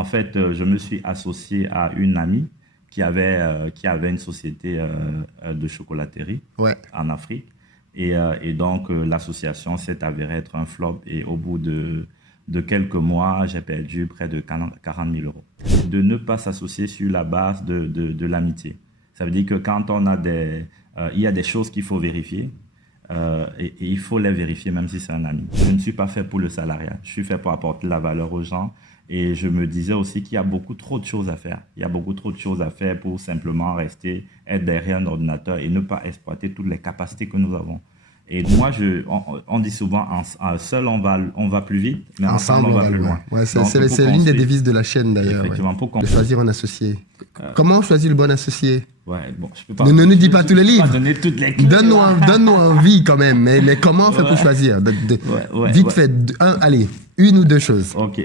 En fait, je me suis associé à une amie qui avait une société de chocolaterie en Afrique. Et donc, l'association s'est avérée être un flop. Et au bout de quelques mois, j'ai perdu près de 40 000 euros. De ne pas s'associer sur la base de l'amitié. Ça veut dire que quand on a il y a des choses qu'il faut vérifier. Et il faut les vérifier même si c'est un ami. Je ne suis pas fait pour le salariat. Je suis fait pour apporter la valeur aux gens. Et je me disais aussi qu'il y a beaucoup trop de choses à faire. Il y a beaucoup trop de choses à faire pour simplement être derrière un ordinateur et ne pas exploiter toutes les capacités que nous avons. Et moi, on dit souvent, seul on va plus vite, mais ensemble on va plus loin. Ouais, c'est l'une des devises de la chaîne d'ailleurs. Effectivement, de choisir un associé. Comment on choisit le bon associé? Ouais, bon, je peux pas. Ne nous dis pas tous les livres. Donner toutes les clés. Donne-nous envie quand même. Mais comment on fait pour choisir? Vite fait, allez, une ou deux choses. Ok.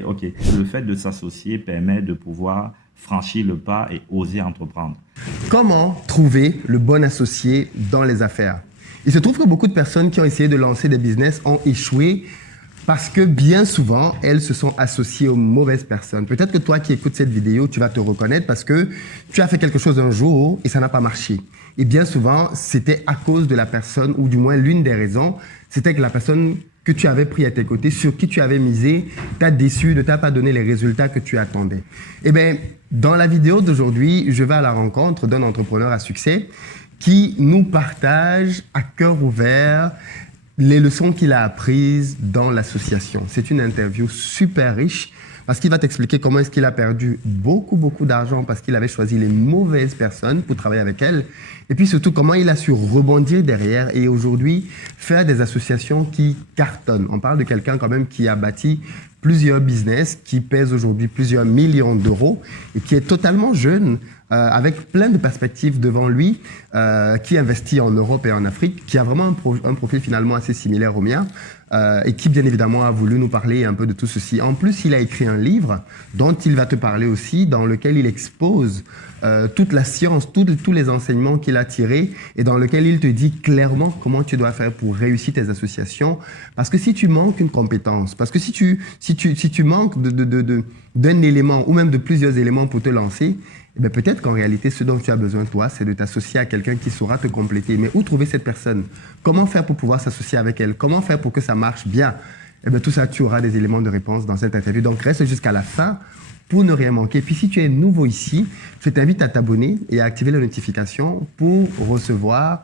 Le fait de s'associer permet de pouvoir franchir le pas et oser entreprendre. Comment trouver le bon associé dans les affaires? Il se trouve que beaucoup de personnes qui ont essayé de lancer des business ont échoué parce que bien souvent, elles se sont associées aux mauvaises personnes. Peut-être que toi qui écoutes cette vidéo, tu vas te reconnaître parce que tu as fait quelque chose un jour et ça n'a pas marché. Et bien souvent, c'était à cause de la personne, ou du moins l'une des raisons, c'était que la personne que tu avais pris à tes côtés, sur qui tu avais misé, t'a déçu, ne t'a pas donné les résultats que tu attendais. Eh bien, dans la vidéo d'aujourd'hui, je vais à la rencontre d'un entrepreneur à succès qui nous partage à cœur ouvert les leçons qu'il a apprises dans l'association. C'est une interview super riche parce qu'il va t'expliquer comment est-ce qu'il a perdu beaucoup d'argent parce qu'il avait choisi les mauvaises personnes pour travailler avec elles. Et puis surtout, comment il a su rebondir derrière et aujourd'hui faire des associations qui cartonnent. On parle de quelqu'un quand même qui a bâti plusieurs business, qui pèse aujourd'hui plusieurs millions d'euros et qui est totalement jeune, avec plein de perspectives devant lui, qui investit en Europe et en Afrique, qui a vraiment un profil finalement assez similaire au mien, et qui bien évidemment a voulu nous parler un peu de tout ceci. En plus, il a écrit un livre dont il va te parler aussi, dans lequel il expose toute la science, tous les enseignements qu'il a tirés et dans lequel il te dit clairement comment tu dois faire pour réussir tes associations. Parce que si tu manques une compétence, parce que si tu manques d'un élément ou même de plusieurs éléments pour te lancer, eh bien, peut-être qu'en réalité, ce dont tu as besoin, toi, c'est de t'associer à quelqu'un qui saura te compléter. Mais où trouver cette personne? Comment faire pour pouvoir s'associer avec elle? Comment faire pour que ça marche bien? Eh bien, tout ça, tu auras des éléments de réponse dans cette interview. Donc, reste jusqu'à la fin pour ne rien manquer. Puis, si tu es nouveau ici, je t'invite à t'abonner et à activer les notifications pour recevoir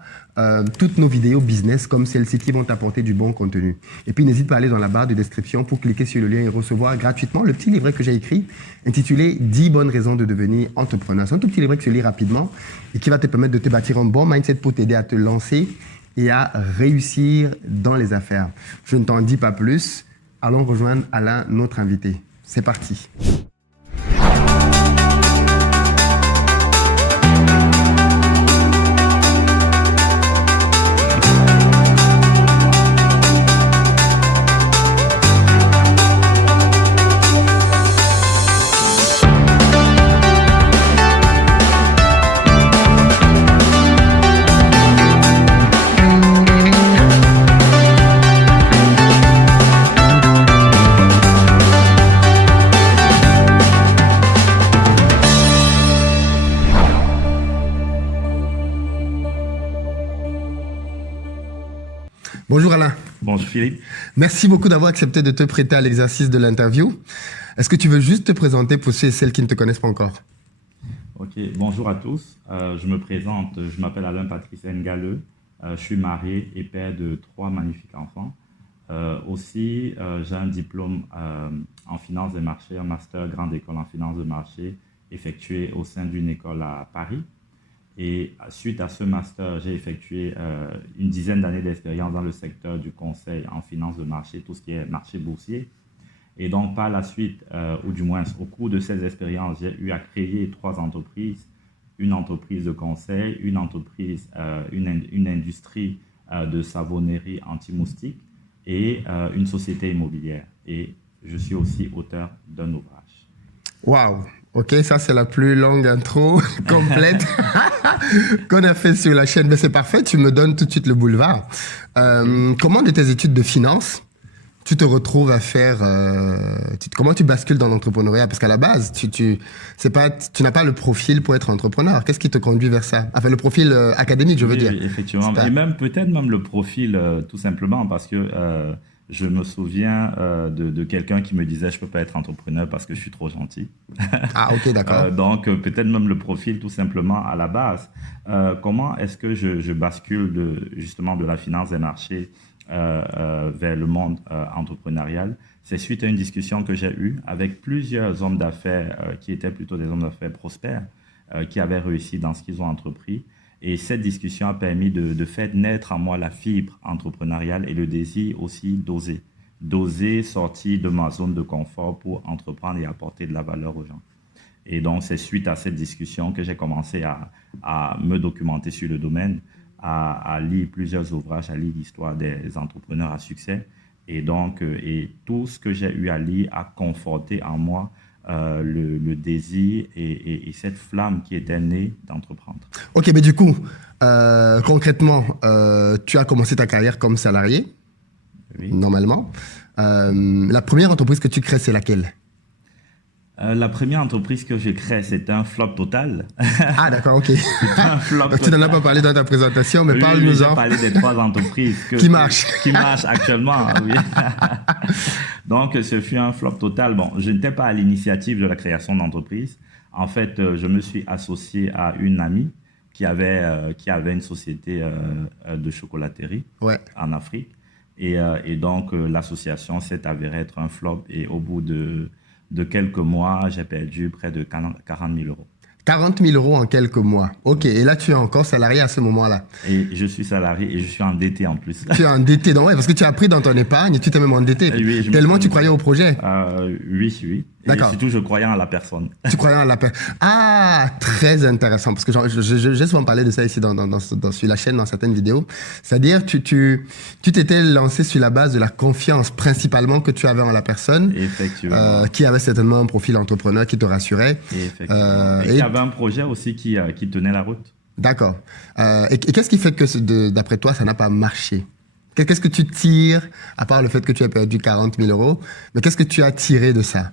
toutes nos vidéos business comme celles-ci qui vont t'apporter du bon contenu. Et puis, n'hésite pas à aller dans la barre de description pour cliquer sur le lien et recevoir gratuitement le petit livret que j'ai écrit intitulé « 10 bonnes raisons de devenir entrepreneur ». C'est un tout petit livret que je lis rapidement et qui va te permettre de te bâtir un bon mindset pour t'aider à te lancer et à réussir dans les affaires. Je ne t'en dis pas plus. Allons rejoindre Alain, notre invité. C'est parti. Bonjour Alain. Bonjour Philippe. Merci beaucoup d'avoir accepté de te prêter à l'exercice de l'interview. Est-ce que tu veux juste te présenter pour ceux et celles qui ne te connaissent pas encore? Ok, bonjour à tous. Je me présente, je m'appelle Alain Patrice Ngalleux. Je suis marié et père de 3 magnifiques enfants. Aussi, j'ai un diplôme en finance des marchés, un master grande école en finance de marché effectué au sein d'une école à Paris. Et suite à ce master, j'ai effectué une dizaine d'années d'expérience dans le secteur du conseil en finance de marché, tout ce qui est marché boursier. Et donc, par la suite, ou du moins au cours de ces expériences, j'ai eu à créer 3 entreprises. Une entreprise de conseil, une entreprise, une industrie de savonnerie anti-moustique et une société immobilière. Et je suis aussi auteur d'un ouvrage. Waouh! Ok, ça c'est la plus longue intro complète qu'on a fait sur la chaîne. Mais c'est parfait, tu me donnes tout de suite le boulevard. Comment de tes études de finance, tu te retrouves à faire... comment tu bascules dans l'entrepreneuriat? Parce qu'à la base, tu n'as pas le profil pour être entrepreneur. Qu'est-ce qui te conduit vers ça? Enfin, le profil académique, je veux dire. Effectivement. Et même peut-être même le profil, tout simplement, parce que je me souviens de quelqu'un qui me disait « je peux pas être entrepreneur parce que je suis trop gentil ». Ah, ok, d'accord. Donc, peut-être même le profil, tout simplement, à la base. Comment est-ce que je bascule justement de la finance des marchés vers le monde entrepreneurial? C'est suite à une discussion que j'ai eue avec plusieurs hommes d'affaires qui étaient plutôt des hommes d'affaires prospères, qui avaient réussi dans ce qu'ils ont entrepris. Et cette discussion a permis de faire naître en moi la fibre entrepreneuriale et le désir aussi d'oser sortir de ma zone de confort pour entreprendre et apporter de la valeur aux gens. Et donc, c'est suite à cette discussion que j'ai commencé à me documenter sur le domaine, à lire plusieurs ouvrages, à lire l'histoire des entrepreneurs à succès. Et donc, et tout ce que j'ai eu à lire a conforté en moi le désir et cette flamme qui était née d'entreprendre. Ok, mais du coup, concrètement, tu as commencé ta carrière comme salarié, oui. Normalement. La première entreprise que tu crées, c'est laquelle? La première entreprise que je crée, c'est un flop total. Ah, d'accord, ok. Un flop total. Tu n'en as pas parlé dans ta présentation, mais parle-nous-en. J'ai parlé des 3 entreprises qui marchent. Qui marchent actuellement, oui. Donc, ce fut un flop total. Bon, je n'étais pas à l'initiative de la création d'entreprise. En fait, je me suis associé à une amie qui avait une société de chocolaterie en Afrique. Et donc, l'association s'est avérée être un flop. Et au bout de quelques mois, j'ai perdu près de 40 000 euros. 40 000 euros en quelques mois. Ok, et là, tu es encore salarié à ce moment-là. Et je suis salarié et je suis endetté en plus. Tu es endetté, donc ouais, parce que tu as pris dans ton épargne et tu t'es même endetté. Oui, tellement tu croyais au projet. Oui. D'accord. Et surtout, je croyais en la personne. Tu croyais en la personne. Ah, très intéressant, parce que j'ai souvent parlé de ça ici sur la chaîne, dans certaines vidéos. C'est-à-dire, tu t'étais lancé sur la base de la confiance, principalement, que tu avais en la personne. Effectivement. Qui avait certainement un profil entrepreneur qui te rassurait. Effectivement. Et qui avait un projet aussi qui tenait la route. D'accord. Et qu'est-ce qui fait que, d'après toi, ça n'a pas marché? Qu'est-ce que tu tires, à part le fait que tu as perdu 40 000 euros, mais qu'est-ce que tu as tiré de ça?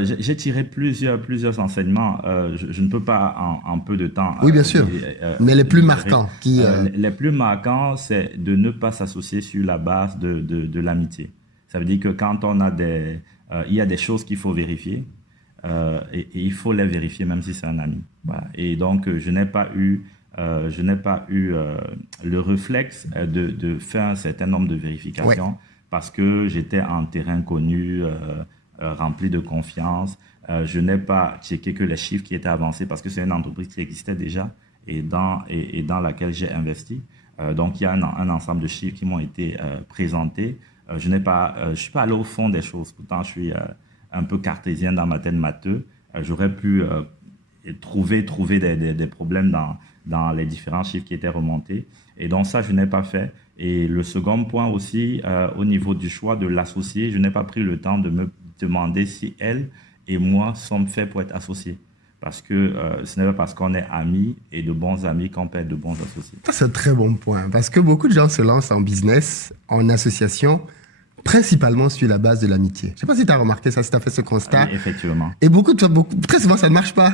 J'ai tiré plusieurs enseignements. Je ne peux pas en peu de temps. Oui, bien sûr. Mais les plus marquants. Les plus marquants, c'est de ne pas s'associer sur la base de l'amitié. Ça veut dire que quand on a il y a des choses qu'il faut vérifier et il faut les vérifier même si c'est un ami. Voilà. Et donc, je n'ai pas eu le réflexe de faire un certain nombre de vérifications parce que j'étais en terrain connu. Rempli de confiance. Je n'ai pas checké que les chiffres qui étaient avancés parce que c'est une entreprise qui existait déjà et dans laquelle j'ai investi. Donc, il y a un ensemble de chiffres qui m'ont été présentés. Je suis pas allé au fond des choses. Pourtant, je suis un peu cartésien dans ma tête, matheux. J'aurais pu trouver des problèmes dans les différents chiffres qui étaient remontés. Et donc, ça, je n'ai pas fait. Et le second point aussi, au niveau du choix de l'associé, je n'ai pas pris le temps de me demander si elle et moi sommes faits pour être associés. Parce que ce n'est pas parce qu'on est amis et de bons amis qu'on peut être de bons associés. Ça, c'est un très bon point. Parce que beaucoup de gens se lancent en business, en association, principalement sur la base de l'amitié. Je ne sais pas si tu as remarqué ça, si tu as fait ce constat. Oui, effectivement. Et très souvent, ça ne marche pas.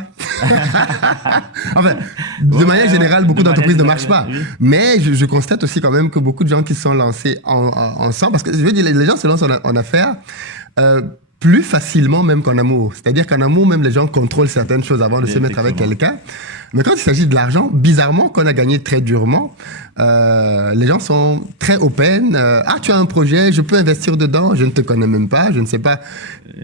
Enfin, de manière générale, beaucoup d'entreprises ne marchent pas. Oui. Mais je constate aussi quand même que beaucoup de gens qui sont lancés ensemble, parce que je veux dire, les gens se lancent en affaires, plus facilement même qu'en amour. C'est-à-dire qu'en amour, même les gens contrôlent certaines choses avant de se mettre avec quelqu'un. Mais quand il s'agit de l'argent, bizarrement, qu'on a gagné très durement, les gens sont très open. Ah, tu as un projet, je peux investir dedans, je ne te connais même pas, je ne sais pas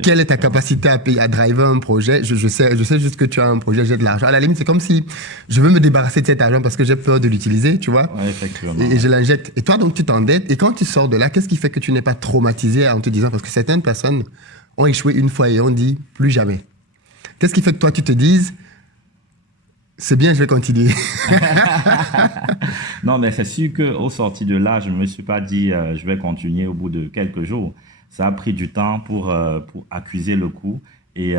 quelle est ta capacité à driver un projet. Je sais juste que tu as un projet, j'ai de l'argent. À la limite, c'est comme si je veux me débarrasser de cet argent parce que j'ai peur de l'utiliser, tu vois. Ouais, effectivement. Et je l'injecte. Et toi, donc, tu t'endettes. Et quand tu sors de là, qu'est-ce qui fait que tu n'es pas traumatisé en te disant, parce que certaines personnes ont échoué une fois et ont dit plus jamais. Qu'est-ce qui fait que toi, tu te dises, c'est bien, je vais continuer? Non, mais c'est sûr qu'au sorti de là, je ne me suis pas dit, je vais continuer au bout de quelques jours. Ça a pris du temps pour accuser le coup. Et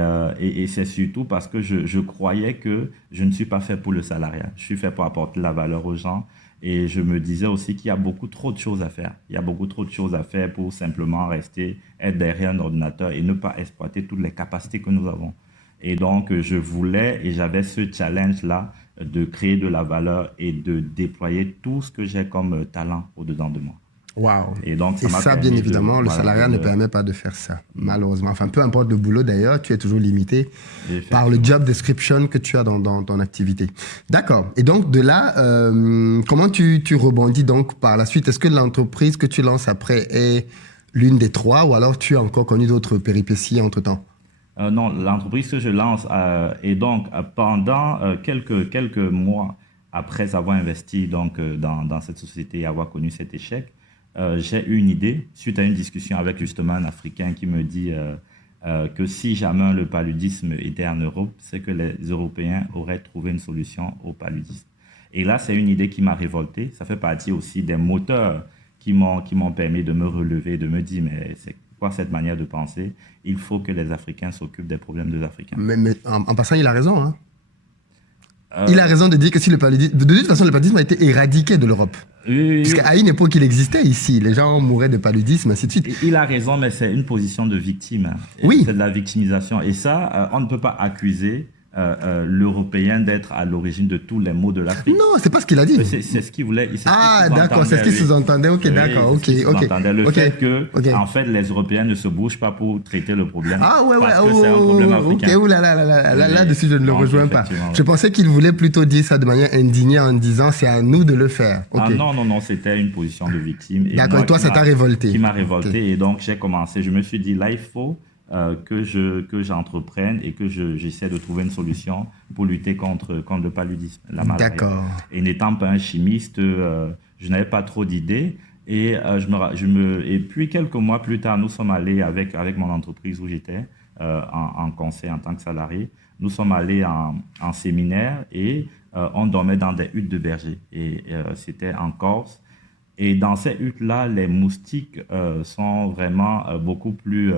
c'est surtout parce que je croyais que je ne suis pas fait pour le salariat. Je suis fait pour apporter la valeur aux gens. Et je me disais aussi qu'il y a beaucoup trop de choses à faire. Il y a beaucoup trop de choses à faire pour simplement être derrière un ordinateur et ne pas exploiter toutes les capacités que nous avons. Et donc, je voulais, et j'avais ce challenge-là, de créer de la valeur et de déployer tout ce que j'ai comme talent au-dedans de moi. Waouh. Et donc, et ça, bien évidemment, le salariat ne permet pas de faire ça, malheureusement. Enfin, peu importe le boulot d'ailleurs, tu es toujours limité par le job description que tu as dans ton activité. D'accord. Et donc, de là, comment tu rebondis donc par la suite? Est-ce que l'entreprise que tu lances après est l'une des trois ou alors tu as encore connu d'autres péripéties entre-temps? Non, l'entreprise que je lance, et donc pendant quelques mois après avoir investi donc, dans cette société et avoir connu cet échec, j'ai eu une idée, suite à une discussion avec justement un Africain qui me dit que si jamais le paludisme était en Europe, c'est que les Européens auraient trouvé une solution au paludisme. Et là, c'est une idée qui m'a révolté. Ça fait partie aussi des moteurs qui m'ont permis de me relever, de me dire, mais c'est quoi cette manière de penser? Il faut que les Africains s'occupent des problèmes des Africains. Mais en passant, il a raison, hein. Il a raison de dire que si le paludisme... De toute façon, le paludisme a été éradiqué de l'Europe. Oui. Puisqu'à une époque, il existait ici. Les gens mouraient de paludisme, ainsi de suite. Il a raison, mais c'est une position de victime. Hein. Oui. C'est de la victimisation. Et ça, on ne peut pas accuser l'Européen d'être à l'origine de tous les maux de l'Afrique. Non, c'est pas ce qu'il a dit. C'est ce qu'il voulait. D'accord, c'est ce qu'il sous-entendait. Ok, oui, d'accord, ok. Le fait que, en fait, les Européens ne se bougent pas pour traiter le problème. Ah ouais, parce que c'est un problème africain. Ok, là-dessus, je ne le rejoins pas. Je pensais qu'il voulait plutôt dire ça de manière indignée en disant c'est à nous de le faire. Okay. Ah non, c'était une position de victime. D'accord, et toi, ça t'a révolté. Qui m'a révolté. Okay. Et donc, j'ai commencé. Je me suis dit, là, il faut que j'entreprenne et que j'essaie de trouver une solution pour lutter contre le paludisme, la malaria. D'accord. Et n'étant pas un chimiste, je n'avais pas trop d'idées. Et, et puis, quelques mois plus tard, nous sommes allés avec mon entreprise où j'étais en conseil en tant que salarié. Nous sommes allés en séminaire et on dormait dans des huttes de berger. Et c'était en Corse. Et dans ces huttes-là, les moustiques sont vraiment beaucoup plus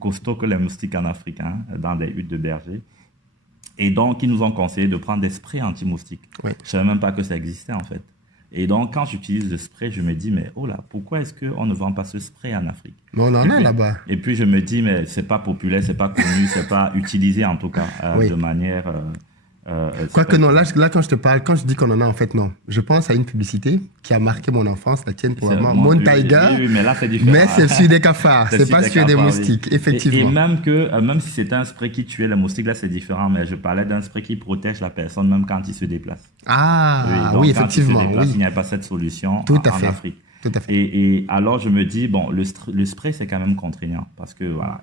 costauds que les moustiques en Afrique, hein, dans les huttes de berger. Et donc, ils nous ont conseillé de prendre des sprays anti-moustiques. Oui. Je ne savais même pas que ça existait, en fait. Et donc, quand j'utilise le spray, je me dis, mais oh là, pourquoi est-ce qu'on ne vend pas ce spray en Afrique? Mais on en a là-bas. Et puis, je me dis, mais ce n'est pas populaire, ce n'est pas connu, ce n'est pas utilisé, en tout cas, de manière... Quoique non, là, quand je te parle, quand je dis qu'on en a, en fait, non. Je pense à une publicité qui a marqué mon enfance, la tienne probablement. Mon Tiger. Oui, mais là, c'est différent. Mais c'est celui des cafards, c'est pas celui des moustiques, oui. Effectivement. Et même si c'était un spray qui tuait les moustiques, là, c'est différent. Mais je parlais d'un spray qui protège la personne même quand il se déplace. Ah, oui, effectivement. Quand il se déplace, il n'y a pas cette solution en Afrique. Tout à fait. Et alors, je me dis, bon, le spray, c'est quand même contraignant. Parce que, voilà,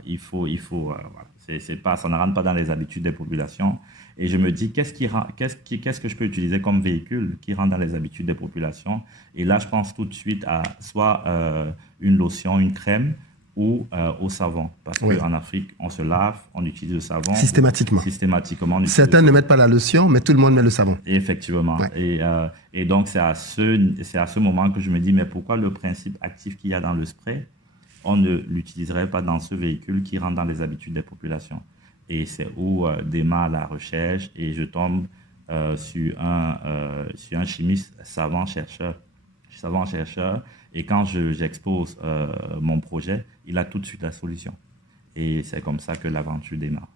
voilà, ça ne rentre pas dans les habitudes des populations. Et je me dis, qu'est-ce que je peux utiliser comme véhicule qui rentre dans les habitudes des populations? Et là, je pense tout de suite à soit une lotion, une crème ou au savon. Parce qu'en Afrique, on se lave, on utilise le savon. Systématiquement. Certains ne mettent pas la lotion, mais tout le monde met le savon. Et effectivement. Ouais. Et donc, c'est à ce moment que je me dis, mais pourquoi le principe actif qu'il y a dans le spray, on ne l'utiliserait pas dans ce véhicule qui rentre dans les habitudes des populations? Et c'est où démarre la recherche et je tombe sur un chimiste savant-chercheur. Et quand j'expose mon projet, il a tout de suite la solution. Et c'est comme ça que l'aventure démarre.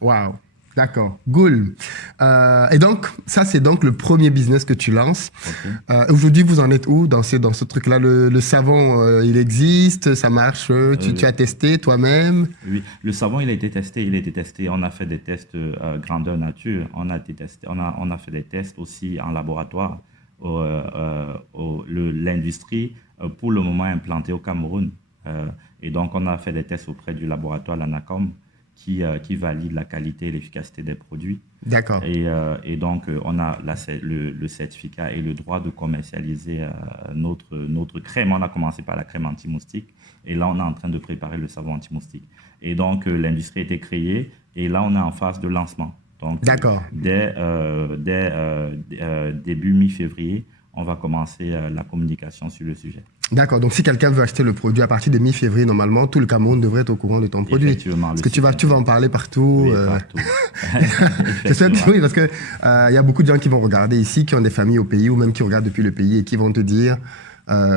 Waouh! D'accord, cool. Et donc, ça, c'est donc le premier business que tu lances. Okay. Aujourd'hui, vous en êtes où dans ce truc-là? Le savon, il existe, ça marche, tu as testé toi-même? Oui, le savon, il a été testé. On a fait des tests grandeur nature. On a fait des tests aussi en laboratoire. L'industrie, pour le moment, est implantée au Cameroun. Et donc, on a fait des tests auprès du laboratoire Lanacom, qui valide la qualité et l'efficacité des produits. D'accord. Et donc, on a le certificat et le droit de commercialiser notre crème. On a commencé par la crème anti-moustique et là, on est en train de préparer le savon anti-moustique. Et donc, l'industrie a été créée et là, on est en phase de lancement. Donc, d'accord. Dès début mi-février, on va commencer la communication sur le sujet. D'accord, donc si quelqu'un veut acheter le produit à partir de mi-février, normalement, tout le Cameroun devrait être au courant de ton produit. Effectivement. Parce que tu vas en parler partout. Oui, partout. J'espère que oui, parce qu'il y a beaucoup de gens qui vont regarder ici, qui ont des familles au pays, ou même qui regardent depuis le pays et qui vont te dire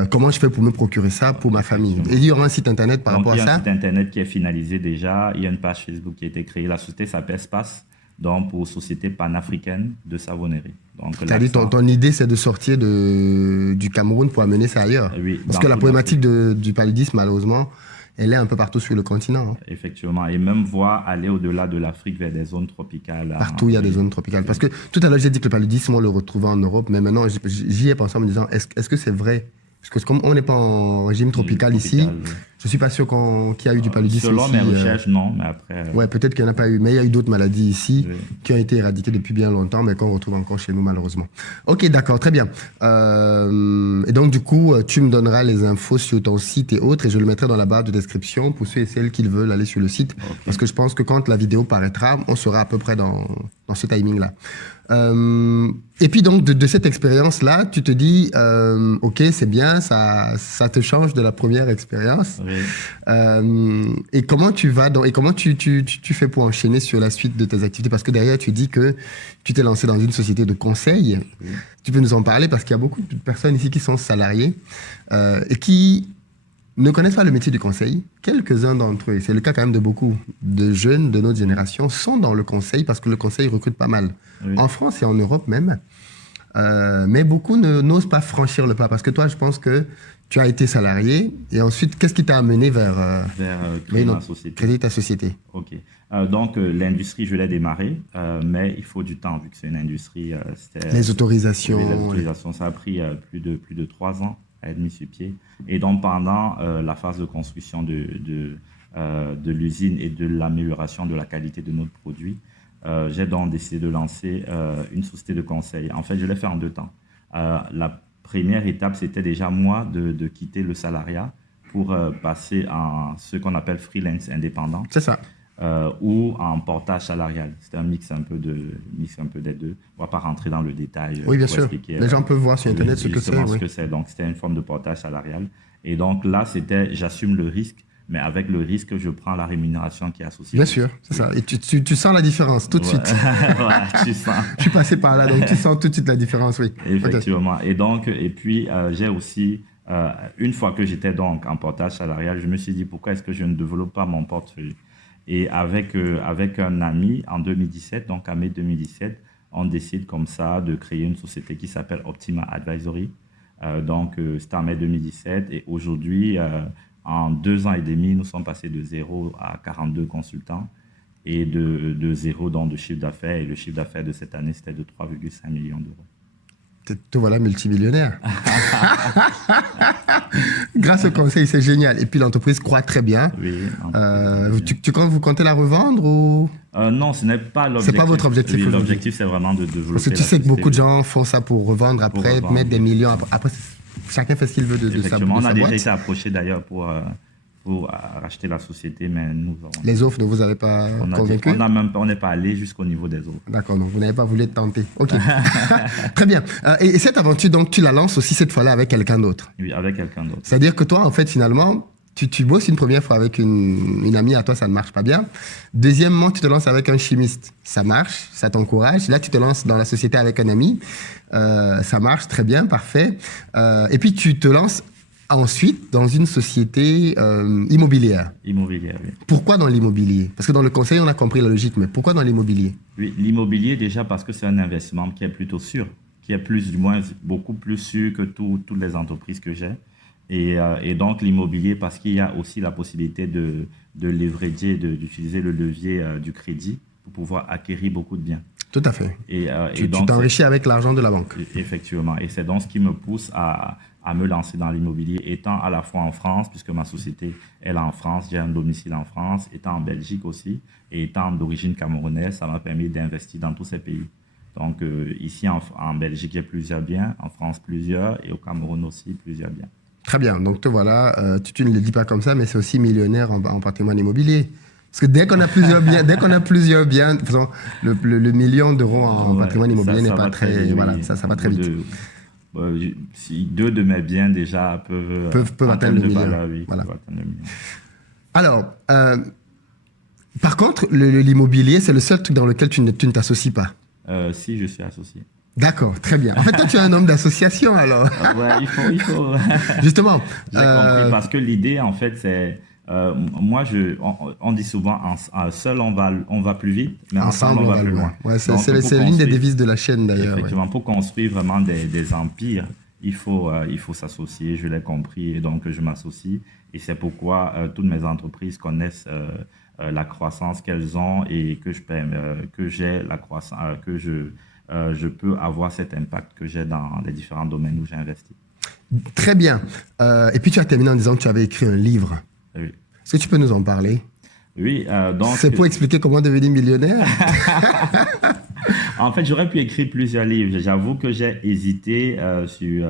comment je fais pour me procurer ça pour ma famille. Et il y aura un site internet par rapport à ça. Il y a un site internet qui est finalisé déjà, il y a une page Facebook qui a été créée, la société s'appelle Space, donc pour Société panafricaine de savonnerie. C'est-à-dire ton idée, c'est de sortir du Cameroun pour amener ça ailleurs. Oui, parce que la problématique du paludisme, malheureusement, elle est un peu partout sur le continent. Hein. Effectivement, et même voir aller au-delà de l'Afrique vers des zones tropicales. Partout, il y a des zones tropicales. Parce que tout à l'heure, j'ai dit que le paludisme, on le retrouvait en Europe, mais maintenant, j'y ai pensé en me disant, est-ce que c'est vrai ? Parce que comme on n'est pas en régime tropical ici, je ne suis pas sûr qu'il y a eu du paludisme selon ici. Selon mes recherches, non, mais après... Ouais, peut-être qu'il n'y en a pas eu, mais il y a eu d'autres maladies ici qui ont été éradiquées depuis bien longtemps, mais qu'on retrouve encore chez nous, malheureusement. Ok, d'accord, très bien. Et donc, du coup, tu me donneras les infos sur ton site et autres, et je le mettrai dans la barre de description pour ceux et celles qui veulent aller sur le site. Okay. Parce que je pense que quand la vidéo paraîtra, on sera à peu près dans ce timing-là. Et puis donc de cette expérience-là, tu te dis, ok, c'est bien, ça te change de la première expérience. Oui. Et comment tu vas et comment tu fais pour enchaîner sur la suite de tes activités? Parce que derrière, tu dis que tu t'es lancé dans une société de conseil. Oui. Tu peux nous en parler parce qu'il y a beaucoup de personnes ici qui sont salariées et qui ne connaissent pas le métier du conseil. Quelques-uns d'entre eux, c'est le cas quand même de beaucoup de jeunes de notre génération, sont dans le conseil parce que le conseil recrute pas mal. Oui. En France et en Europe même. Mais beaucoup n'osent pas franchir le pas. Parce que toi, je pense que tu as été salarié. Et ensuite, qu'est-ce qui t'a amené vers créer ta société? OK. Donc, l'industrie, je l'ai démarré. Mais il faut du temps, vu que c'est une industrie. Les autorisations. Les autorisations, ça a pris plus de 3 ans à être mis sur pied. Et donc, pendant la phase de construction de l'usine et de l'amélioration de la qualité de notre produit, j'ai donc décidé de lancer une société de conseil. En fait, je l'ai fait en 2 temps. La première étape, c'était déjà moi de quitter le salariat pour passer en ce qu'on appelle freelance indépendant. C'est ça. Ou en portage salarial. C'était un mix un peu des deux. On ne va pas rentrer dans le détail. Oui, bien sûr. Les gens peuvent voir sur Internet ce que c'est. Donc, c'était une forme de portage salarial. Et donc là, j'assume le risque, mais avec le risque, je prends la rémunération qui est associée. Bien sûr, c'est ça. Et tu sens la différence tout de suite. Voilà, tu sens. Je suis passé par là, donc tu sens tout de suite la différence, oui. Effectivement. Okay. Et puis, j'ai aussi, une fois que j'étais donc en portage salarial, je me suis dit, pourquoi est-ce que je ne développe pas mon portefeuille? Et avec un ami, en 2017, donc en mai 2017, on décide comme ça de créer une société qui s'appelle Optima Advisory. C'était en mai 2017. Et aujourd'hui, en 2 ans et demi, nous sommes passés de 0 à 42 consultants et de 0 dans de chiffre d'affaires. Et le chiffre d'affaires de cette année, c'était de 3,5 millions d'euros. Te voilà multimillionnaire. Grâce au conseil, c'est génial. Et puis l'entreprise croît très bien. Oui. Vous comptez la revendre ou... Non, ce n'est pas l'objectif. C'est pas votre objectif. Oui, l'objectif, c'est vraiment de développer. Parce que tu sais que beaucoup de gens font ça pour revendre après, mettre des millions. Après, chacun fait ce qu'il veut de sa boîte. On a déjà été approché d'ailleurs pour racheter la société, mais nous... Les offres ne vous avez pas convaincu? On n'est pas allé jusqu'au niveau des offres. D'accord, donc vous n'avez pas voulu tenter. OK. Très bien. Et cette aventure, donc, tu la lances aussi cette fois-là avec quelqu'un d'autre? Oui, avec quelqu'un d'autre. C'est-à-dire que toi, en fait, finalement, tu bosses une première fois avec une amie à toi, ça ne marche pas bien. Deuxièmement, tu te lances avec un chimiste. Ça marche, ça t'encourage. Là, tu te lances dans la société avec un ami. Ça marche très bien, parfait. Et puis, tu te lances ensuite dans une société immobilière. Immobilière, oui. Pourquoi dans l'immobilier? Parce que dans le conseil, on a compris la logique, mais pourquoi dans l'immobilier? Oui, l'immobilier, déjà parce que c'est un investissement qui est plutôt sûr, qui est beaucoup plus sûr que toutes les entreprises que j'ai. Et donc l'immobilier, parce qu'il y a aussi la possibilité de leverager, d'utiliser le levier du crédit pour pouvoir acquérir beaucoup de biens. Tout à fait. Et tu t'enrichis avec l'argent de la banque. Effectivement. Et c'est donc ce qui me pousse à me lancer dans l'immobilier, étant à la fois en France, puisque ma société est en France, j'ai un domicile en France, étant en Belgique aussi, et étant d'origine camerounaise, ça m'a permis d'investir dans tous ces pays. Donc ici en Belgique, j'ai plusieurs biens, en France plusieurs, et au Cameroun aussi plusieurs biens. Très bien. Donc te voilà, tu ne le dis pas comme ça, mais c'est aussi millionnaire en patrimoine immobilier. Parce que dès qu'on a plusieurs biens, de toute façon, le million d'euros en patrimoine immobilier n'est pas très... Voilà, ça va très vite. Si 2 de mes biens déjà peuvent atteindre le million. Valeur, oui, voilà. Alors, par contre, l'immobilier, c'est le seul truc dans lequel tu ne t'associes pas. Si, je suis associé. D'accord, très bien. En fait, toi, tu es un homme d'association, alors. Ouais, il faut. Justement. J'ai compris, parce que l'idée, en fait, c'est... moi, on dit souvent, seul, on va plus vite, mais ensemble, on va plus loin. Ouais, c'est l'une des devises de la chaîne, d'ailleurs. Effectivement, pour construire vraiment des empires, il faut s'associer, je l'ai compris, et donc je m'associe. Et c'est pourquoi toutes mes entreprises connaissent la croissance qu'elles ont et que j'ai la croissance, que je peux avoir cet impact que j'ai dans les différents domaines où j'ai investi. Très bien. Et puis tu as terminé en disant que tu avais écrit un livre. Oui. Est-ce que tu peux nous en parler? Oui. Donc, c'est pour expliquer comment devenir millionnaire? En fait, j'aurais pu écrire plusieurs livres. J'avoue que j'ai hésité sur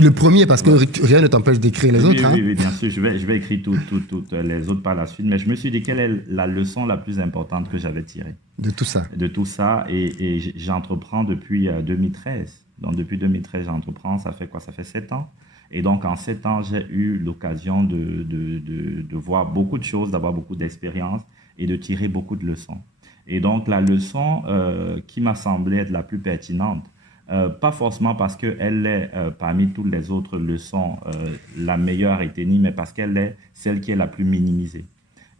le premier, parce que rien ne t'empêche d'écrire les autres. Oui, bien sûr. Je vais écrire toutes les autres par la suite. Mais je me suis dit, quelle est la leçon la plus importante que j'avais tirée de tout ça? De tout ça. Et j'entreprends depuis 2013. Donc, depuis 2013, j'entreprends. Ça fait quoi? Ça fait 7 ans. Et donc, en 7 ans, j'ai eu l'occasion de voir beaucoup de choses, d'avoir beaucoup d'expérience et de tirer beaucoup de leçons. Et donc, la leçon qui m'a semblé être la plus pertinente, pas forcément parce qu'elle est parmi toutes les autres leçons la meilleure éteignée, mais parce qu'elle est celle qui est la plus minimisée.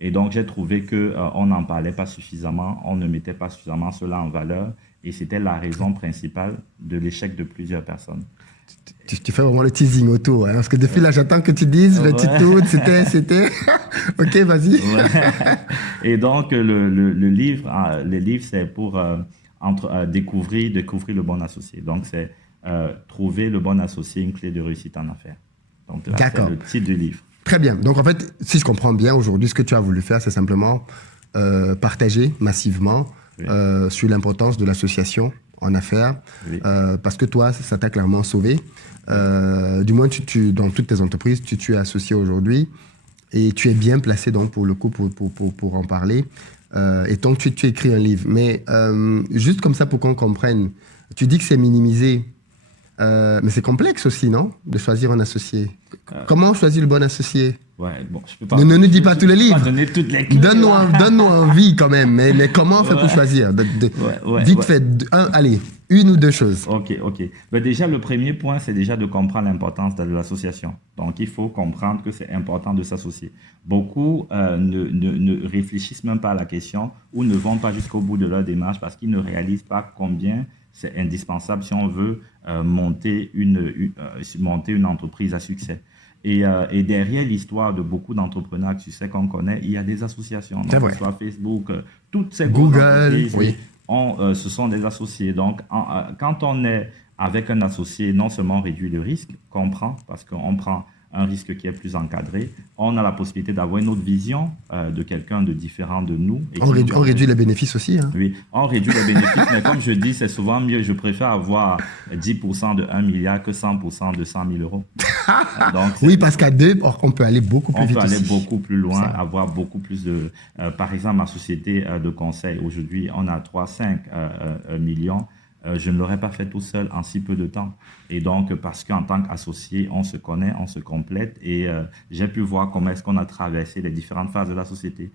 Et donc, j'ai trouvé qu'on n'en parlait pas suffisamment, on ne mettait pas suffisamment cela en valeur, et c'était la raison principale de l'échec de plusieurs personnes. Tu fais vraiment le teasing autour, hein, parce que depuis là, j'attends que tu dises le titre, c'était... Ok, vas-y. Ouais. Et donc, le livre, c'est pour découvrir le bon associé. Donc, c'est trouver le bon associé, une clé de réussite en affaires. Donc, c'est le titre du livre. Très bien. Donc, en fait, si je comprends bien, aujourd'hui, ce que tu as voulu faire, c'est simplement partager massivement sur l'importance de l'association en affaires, parce que toi, ça t'a clairement sauvé. Du moins, dans toutes tes entreprises, tu es associé aujourd'hui et tu es bien placé donc, pour le coup pour en parler. Et donc, tu écris un livre. Mais juste comme ça pour qu'on comprenne, tu dis que c'est minimisé, mais c'est complexe aussi, non? De choisir un associé. Comment on choisit le bon associé? Ouais, bon, je peux pas. Ne nous dis pas tous les livres. Donner toutes les clés. Donne-nous envie quand même. Mais comment on fait pour choisir? Vite fait. Allez, 1 ou 2 choses. Ok. Ben déjà, le premier point, c'est déjà de comprendre l'importance de l'association. Donc, il faut comprendre que c'est important de s'associer. Beaucoup ne réfléchissent même pas à la question ou ne vont pas jusqu'au bout de leur démarche parce qu'ils ne réalisent pas combien c'est indispensable si on veut monter une entreprise à succès. Et derrière l'histoire de beaucoup d'entrepreneurs à succès qu'on connaît, il y a des associations. Donc, que ce soit Facebook, toutes ces Google, oui. Ce sont des associés. Donc, quand on est avec un associé, non seulement on réduit le risque qu'on prend, parce qu'on prend un risque qui est plus encadré, on a la possibilité d'avoir une autre vision de quelqu'un de différent de nous. Et on réduit les bénéfices aussi. Hein. Oui, on réduit les bénéfices, mais comme je dis, c'est souvent mieux. Je préfère avoir 10% de 1 milliard que 100% de 100 000 euros. Donc, oui, parce qu'à 2, on peut aller beaucoup plus vite. On peut aller beaucoup plus loin, avoir beaucoup plus de... par exemple, ma société de conseil, aujourd'hui, on a 3-5 millions. Je ne l'aurais pas fait tout seul en si peu de temps. Et donc, parce qu'en tant qu'associé, on se connaît, on se complète. Et j'ai pu voir comment est-ce qu'on a traversé les différentes phases de la société.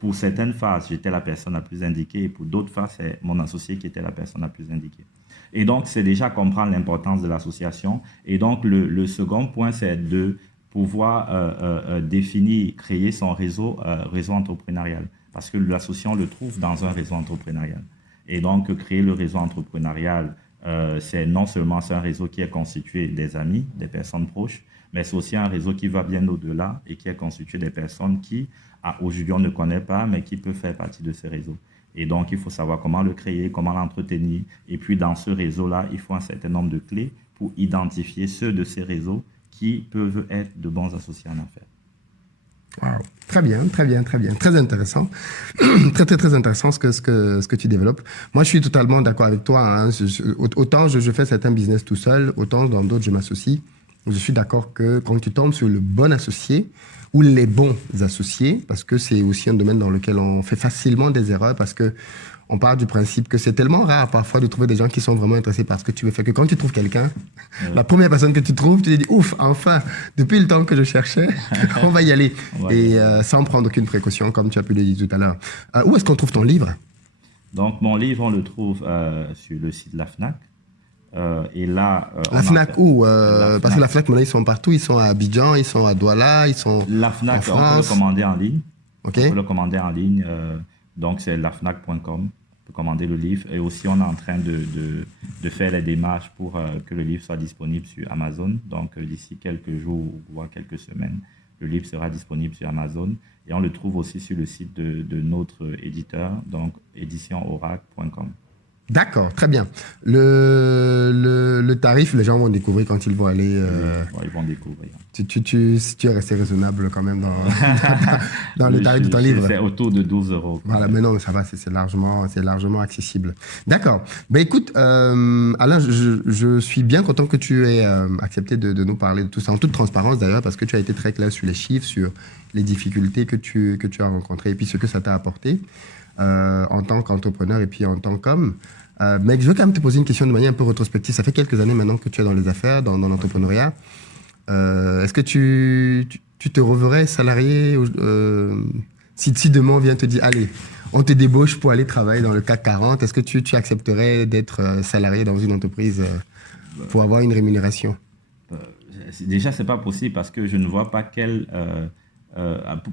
Pour certaines phases, j'étais la personne la plus indiquée. Et pour d'autres phases, c'est mon associé qui était la personne la plus indiquée. Et donc, c'est déjà comprendre l'importance de l'association. Et donc, le second point, c'est de pouvoir définir, créer son réseau entrepreneurial. Parce que l'associé, on le trouve dans un réseau entrepreneurial. Et donc, créer le réseau entrepreneurial, c'est non seulement un réseau qui est constitué des amis, des personnes proches, mais c'est aussi un réseau qui va bien au-delà et qui est constitué des personnes qui, aujourd'hui, on ne connaît pas, mais qui peuvent faire partie de ce réseau. Et donc, il faut savoir comment le créer, comment l'entretenir. Et puis, dans ce réseau-là, il faut un certain nombre de clés pour identifier ceux de ces réseaux qui peuvent être de bons associés en affaires. Wow. Très bien. Très intéressant. très intéressant ce que tu développes. Moi, je suis totalement d'accord avec toi. Hein. Autant je fais certains business tout seul, autant dans d'autres, je m'associe. Je suis d'accord que quand tu tombes sur le bon associé ou les bons associés, parce que c'est aussi un domaine dans lequel on fait facilement des erreurs, parce que on part du principe que c'est tellement rare parfois de trouver des gens qui sont vraiment intéressés par ce que tu veux faire, que quand tu trouves quelqu'un, la première personne que tu trouves, tu te dis, ouf, enfin, depuis le temps que je cherchais, on va y aller. Et sans prendre aucune précaution, comme tu as pu le dire tout à l'heure. Où est-ce qu'on trouve ton livre? Donc, mon livre, on le trouve sur le site de la FNAC. Et là, la FNAC où parce que la FNAC, maintenant, ils sont partout. Ils sont à Abidjan, ils sont à Douala, ils sont la FNAC, en France. On peut le commander en ligne. Okay. On peut le commander en ligne. Donc, c'est lafnac.com. On peut commander le livre. Et aussi, on est en train de faire les démarches pour que le livre soit disponible sur Amazon. Donc, d'ici quelques jours, voire quelques semaines, le livre sera disponible sur Amazon. Et on le trouve aussi sur le site de notre éditeur, donc éditionaurac.com. D'accord, très bien. Le tarif, les gens vont découvrir quand ils vont aller... ils vont découvrir. Tu es resté raisonnable quand même dans le tarif de ton livre. C'est autour de 12 €. Voilà, mais non, ça va, c'est largement accessible. D'accord. Ben écoute, Alain, je suis bien content que tu aies accepté de nous parler de tout ça, en toute transparence d'ailleurs, parce que tu as été très clair sur les chiffres, sur les difficultés que tu as rencontrées et puis ce que ça t'a apporté en tant qu'entrepreneur et puis en tant qu'homme. Mais je veux quand même te poser une question de manière un peu rétrospective. Ça fait quelques années maintenant que tu es dans les affaires, dans l'entrepreneuriat. Est-ce que tu te reverrais salarié si demain on vient te dire, allez, on te débauche pour aller travailler dans le CAC 40, est-ce que tu accepterais d'être salarié dans une entreprise pour avoir une rémunération? Déjà, ce n'est pas possible parce que je ne vois pas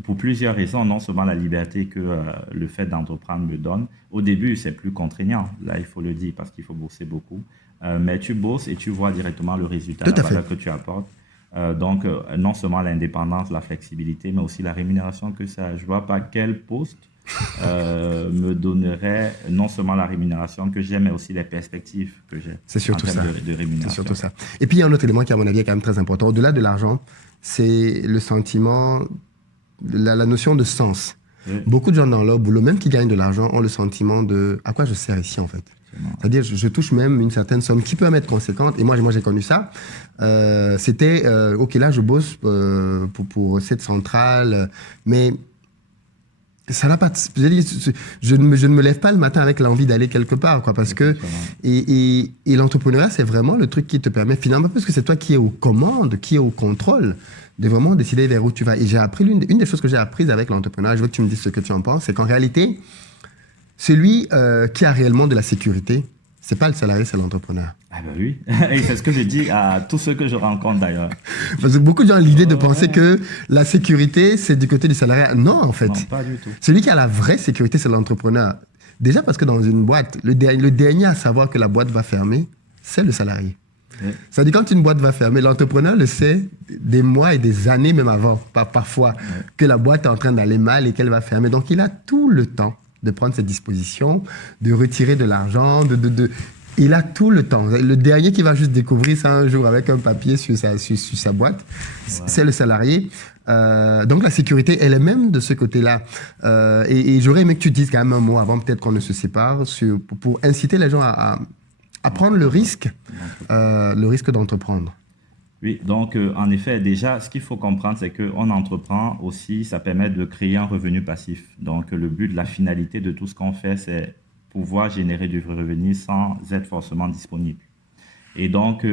pour plusieurs raisons, non seulement la liberté que le fait d'entreprendre me donne. Au début, c'est plus contraignant, là il faut le dire, parce qu'il faut bosser beaucoup. Mais tu bosses et tu vois directement le résultat, la valeur que tu apportes. Donc, non seulement l'indépendance, la flexibilité, mais aussi la rémunération que ça. Je ne vois pas quel poste me donnerait non seulement la rémunération que j'ai, mais aussi les perspectives que j'ai. C'est surtout ça. De rémunération. C'est surtout ça. Et puis, il y a un autre élément qui, à mon avis, est quand même très important. Au-delà de l'argent, c'est le sentiment, la notion de sens. Oui. Beaucoup de gens dans leur boulot, même qui gagnent de l'argent, ont le sentiment de « à quoi je sers ici, en fait ?» C'est-à-dire, je touche même une certaine somme qui peut même être conséquente. Et moi j'ai connu ça. C'était, OK, là, je bosse pour cette centrale, mais ça n'a pas... Je ne me lève pas le matin avec l'envie d'aller quelque part, quoi, parce que... Et l'entrepreneuriat, c'est vraiment le truc qui te permet, finalement, parce que c'est toi qui es aux commandes, qui est au contrôle, de vraiment décider vers où tu vas. Et j'ai appris, une des choses que j'ai apprises avec l'entrepreneuriat, je veux que tu me dises ce que tu en penses, c'est qu'en réalité... Celui qui a réellement de la sécurité, c'est pas le salarié, c'est l'entrepreneur. Ah ben oui, et c'est ce que je dis à tous ceux que je rencontre d'ailleurs. Parce que beaucoup de gens ont l'idée de penser que la sécurité, c'est du côté du salarié. Non, en fait. Non, pas du tout. Celui qui a la vraie sécurité, c'est l'entrepreneur. Déjà parce que dans une boîte, le dernier à savoir que la boîte va fermer, c'est le salarié. Oui. Ça dit quand une boîte va fermer, l'entrepreneur le sait des mois et des années même avant, parfois, que la boîte est en train d'aller mal et qu'elle va fermer. Donc il a tout le temps de prendre ses dispositions, de retirer de l'argent, il a tout le temps. Le dernier qui va juste découvrir ça un jour avec un papier sur sa boîte, c'est le salarié. Donc la sécurité, elle est même de ce côté-là. Et j'aurais aimé que tu dises quand même un mot avant peut-être qu'on ne se sépare, pour inciter les gens à prendre le risque d'entreprendre. Oui, donc en effet, déjà, ce qu'il faut comprendre, c'est qu'on entreprend aussi, ça permet de créer un revenu passif. Donc le but, la finalité de tout ce qu'on fait, c'est pouvoir générer du revenu sans être forcément disponible. Et donc,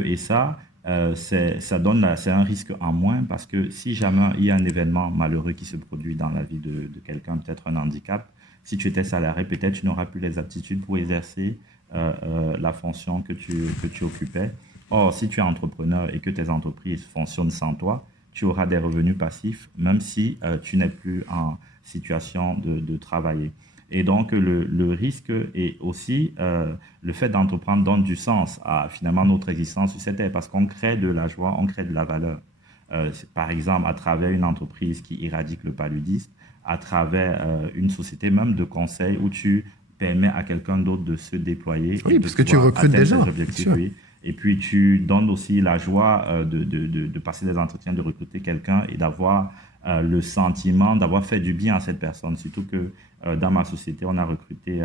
c'est un risque en moins parce que si jamais il y a un événement malheureux qui se produit dans la vie de quelqu'un, peut-être un handicap, si tu étais salarié, peut-être tu n'auras plus les aptitudes pour exercer la fonction que tu occupais. Or, si tu es entrepreneur et que tes entreprises fonctionnent sans toi, tu auras des revenus passifs, même si tu n'es plus en situation de travailler. Et donc, le risque est aussi le fait d'entreprendre donne du sens à finalement notre existence sur cette terre parce qu'on crée de la joie, on crée de la valeur. Par exemple, à travers une entreprise qui éradique le paludisme, à travers une société même de conseil où tu permets à quelqu'un d'autre de se déployer. Oui, parce que tu recrutes des gens. Oui. Et puis, tu donnes aussi la joie de passer des entretiens, de recruter quelqu'un et d'avoir le sentiment d'avoir fait du bien à cette personne. Surtout que dans ma société, on a recruté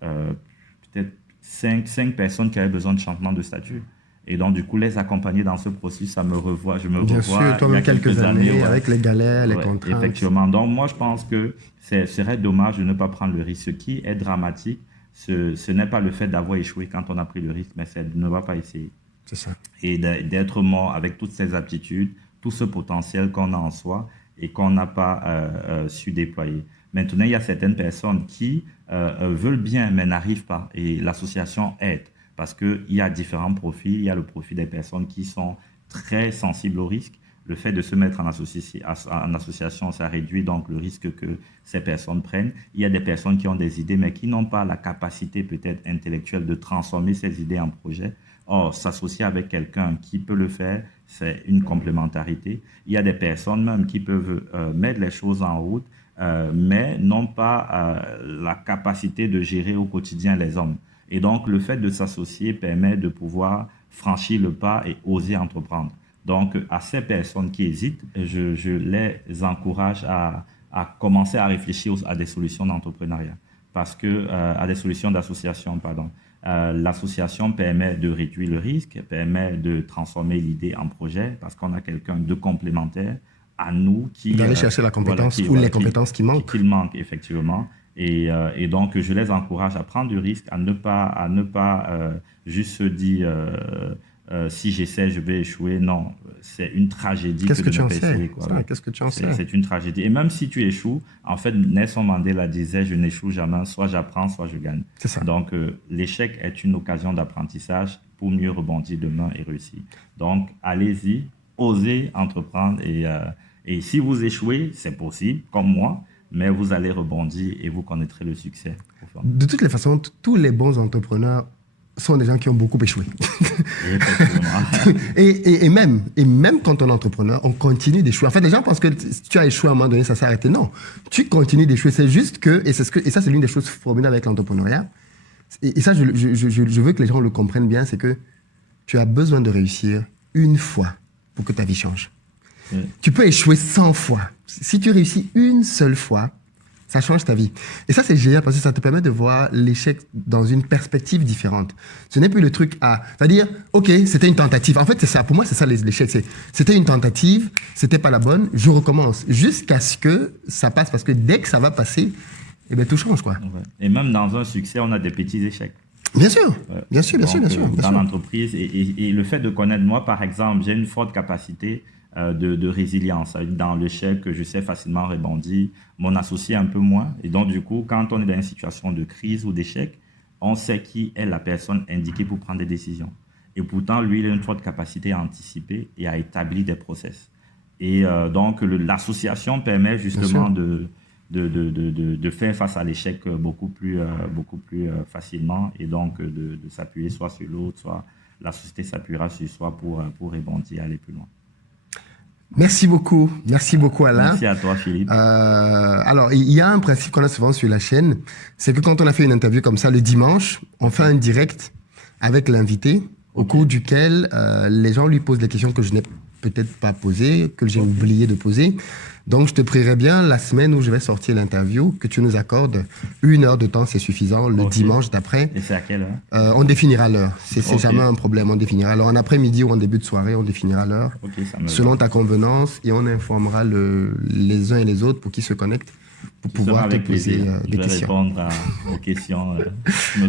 peut-être 5 personnes qui avaient besoin de changement de statut. Et donc, du coup, les accompagner dans ce processus, je me revois Bien sûr, toi, il y a quelques années, avec les galères, les contraintes. Effectivement. Donc, moi, je pense que ce serait dommage de ne pas prendre le risque. Ce qui est dramatique, ce n'est pas le fait d'avoir échoué quand on a pris le risque, mais c'est de ne pas essayer. C'est ça. Et d'être mort avec toutes ces aptitudes, tout ce potentiel qu'on a en soi et qu'on n'a pas su déployer. Maintenant, il y a certaines personnes qui veulent bien, mais n'arrivent pas. Et l'association aide. Parce qu'il y a différents profils. Il y a le profil des personnes qui sont très sensibles au risque. Le fait de se mettre en association, ça réduit donc le risque que ces personnes prennent. Il y a des personnes qui ont des idées, mais qui n'ont pas la capacité peut-être intellectuelle de transformer ces idées en projet. Or, s'associer avec quelqu'un qui peut le faire, c'est une complémentarité. Il y a des personnes même qui peuvent mettre les choses en route, mais n'ont pas la capacité de gérer au quotidien les hommes. Et donc, le fait de s'associer permet de pouvoir franchir le pas et oser entreprendre. Donc, à ces personnes qui hésitent, je les encourage à commencer à réfléchir à des solutions d'entrepreneuriat, à des solutions d'association, pardon. L'association permet de réduire le risque, permet de transformer l'idée en projet, parce qu'on a quelqu'un de complémentaire à nous qui... D'aller chercher la compétence les compétences qui manquent. Qu'il manque, effectivement. Et donc, je les encourage à prendre du risque, à ne pas juste se dire si j'essaie, je vais échouer. Non, c'est une tragédie. Qu'est-ce que tu en sais? Qu'est-ce que tu en sais? C'est une tragédie. Et même si tu échoues, en fait, Nelson Mandela disait, je n'échoue jamais, soit j'apprends, soit je gagne. C'est ça. Donc, l'échec est une occasion d'apprentissage pour mieux rebondir demain et réussir. Donc, allez-y, osez entreprendre. Et si vous échouez, c'est possible, comme moi, mais vous allez rebondir et vous connaîtrez le succès. De toutes les façons, tous les bons entrepreneurs sont des gens qui ont beaucoup échoué. et même quand on est entrepreneur, on continue d'échouer. En fait, les gens pensent que si tu as échoué à un moment donné, ça s'est arrêté. Non, tu continues d'échouer. C'est juste que, et ça c'est l'une des choses formidables avec l'entrepreneuriat, et ça je veux que les gens le comprennent bien, c'est que tu as besoin de réussir une fois pour que ta vie change. Tu peux échouer 100 fois. Si tu réussis une seule fois, ça change ta vie. Et ça, c'est génial parce que ça te permet de voir l'échec dans une perspective différente. Ce n'est plus le truc c'est-à-dire, OK, c'était une tentative. En fait, c'est ça. Pour moi, c'est ça l'échec. C'était une tentative, c'était pas la bonne, je recommence. Jusqu'à ce que ça passe. Parce que dès que ça va passer, eh bien, tout change, quoi. Et même dans un succès, on a des petits échecs. Bien sûr, bien sûr. Dans l'entreprise. Et le fait de connaître, moi, par exemple, j'ai une forte capacité de résilience. Dans l'échec, je sais facilement rebondir, mon associé un peu moins. Et donc, du coup, quand on est dans une situation de crise ou d'échec, on sait qui est la personne indiquée pour prendre des décisions. Et pourtant, lui, il a une forte capacité à anticiper et à établir des process. Et donc, l'association permet justement de faire face à l'échec beaucoup plus facilement et donc de s'appuyer soit sur l'autre, soit la société s'appuiera sur soi pour rebondir et aller plus loin. Merci beaucoup Alain. Merci à toi Philippe. Alors, il y a un principe qu'on a souvent sur la chaîne, c'est que quand on a fait une interview comme ça le dimanche, on fait un direct avec l'invité au cours duquel les gens lui posent des questions que je n'ai peut-être pas posées, que j'ai oublié de poser. Donc, je te prierai bien, la semaine où je vais sortir l'interview, que tu nous accordes 1 heure de temps, c'est suffisant, le dimanche d'après. Et c'est à quelle heure On définira l'heure. C'est jamais un problème, on définira. Alors, en après-midi ou en début de soirée, on définira l'heure, selon ta convenance, et on informera les uns et les autres pour qu'ils se connectent, pour pouvoir te poser des questions. Je vais répondre aux questions.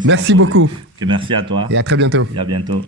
Merci beaucoup. Merci à toi. Et à très bientôt. Et à bientôt.